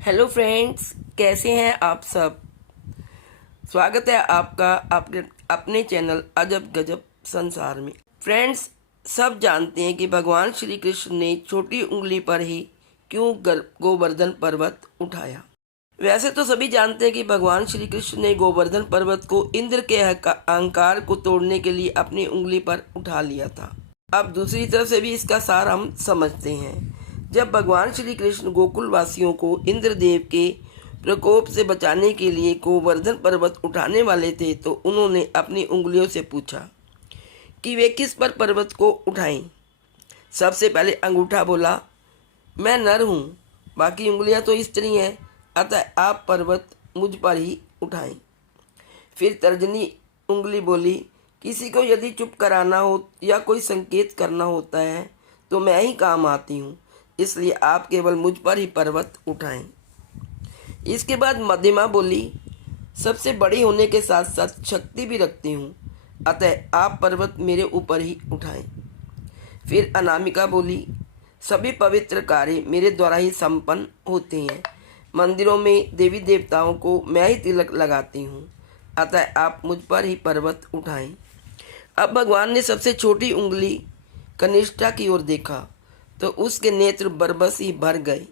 Hello friends, कैसे हैं आप सब। स्वागत है आपका आपके अपने चैनल अजब गजब संसार में। फ्रेंड्स, सब जानते हैं कि भगवान श्री कृष्ण ने छोटी उंगली पर ही क्यों गोवर्धन पर्वत उठाया। वैसे तो सभी जानते हैं कि भगवान श्री कृष्ण ने गोवर्धन पर्वत को इंद्र के अहंकार को तोड़ने के लिए अपनी उंगली पर उठा लिया था। अब दूसरी तरफ से भी इसका सार हम समझते हैं। जब भगवान श्री कृष्ण गोकुल वासियों को इंद्रदेव के प्रकोप से बचाने के लिए गोवर्धन पर्वत उठाने वाले थे, तो उन्होंने अपनी उंगलियों से पूछा कि वे किस पर पर्वत को उठाएं। सबसे पहले अंगूठा बोला, मैं नर हूँ, बाकी उंगलियाँ तो स्त्री हैं, अतः आप पर्वत मुझ पर ही उठाएं। फिर तर्जनी उंगली बोली, किसी को यदि चुप कराना हो या कोई संकेत करना होता है तो मैं ही काम आती हूँ, इसलिए आप केवल मुझ पर ही पर्वत उठाएं। इसके बाद मध्यमा बोली, सबसे बड़ी होने के साथ साथ शक्ति भी रखती हूँ, अतः आप पर्वत मेरे ऊपर ही उठाएं। फिर अनामिका बोली, सभी पवित्र कार्य मेरे द्वारा ही संपन्न होते हैं। मंदिरों में देवी देवताओं को मैं ही तिलक लगाती हूँ, अतः आप मुझ पर ही पर्वत उठाएं। अब भगवान ने सबसे छोटी उंगली कनिष्ठा की ओर देखा तो उसके नेत्र बरबस ही भर गए।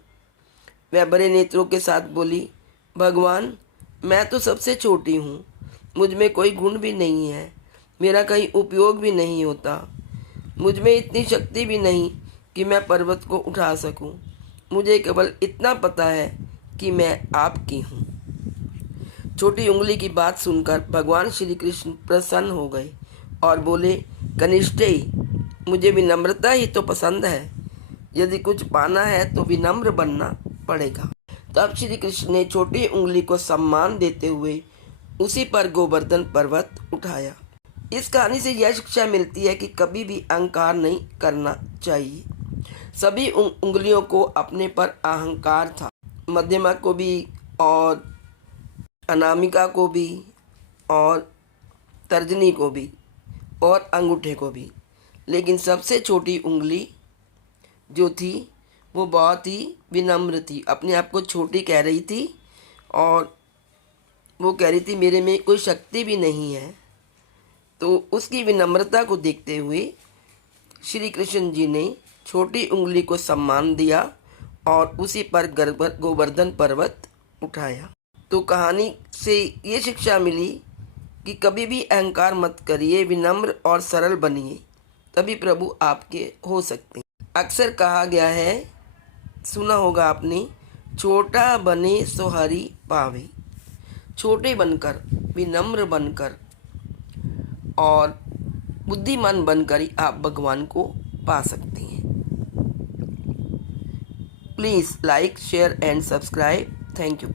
वह बड़े नेत्रों के साथ बोली, भगवान, मैं तो सबसे छोटी हूँ, मुझ में कोई गुण भी नहीं है, मेरा कहीं उपयोग भी नहीं होता, मुझ में इतनी शक्ति भी नहीं कि मैं पर्वत को उठा सकूं। मुझे केवल इतना पता है कि मैं आपकी हूँ। छोटी उंगली की बात सुनकर भगवान श्री कृष्ण प्रसन्न हो गए और बोले, कनिष्ठे, मुझे विनम्रता ही तो पसंद है, यदि कुछ पाना है तो विनम्र बनना पड़ेगा। तब श्री कृष्ण ने छोटी उंगली को सम्मान देते हुए उसी पर गोवर्धन पर्वत उठाया। इस कहानी से यह शिक्षा मिलती है कि कभी भी अहंकार नहीं करना चाहिए। सभी उंगलियों को अपने पर अहंकार था, मध्यमा को भी और अनामिका को भी और तर्जनी को भी और अंगूठे को भी, लेकिन सबसे छोटी उंगली जो थी वो बहुत ही विनम्र थी, अपने आप को छोटी कह रही थी और वो कह रही थी मेरे में कोई शक्ति भी नहीं है। तो उसकी विनम्रता को देखते हुए श्री कृष्ण जी ने छोटी उंगली को सम्मान दिया और उसी पर गोवर्धन पर्वत उठाया। तो कहानी से ये शिक्षा मिली कि कभी भी अहंकार मत करिए, विनम्र और सरल बनिए, तभी प्रभु आपके हो सकते हैं। अक्सर कहा गया है, सुना होगा आपने, छोटा बने सो हरि पावे। छोटे बनकर, विनम्र बनकर और बुद्धिमान बनकर ही आप भगवान को पा सकते हैं। Please like, share and subscribe. Thank you.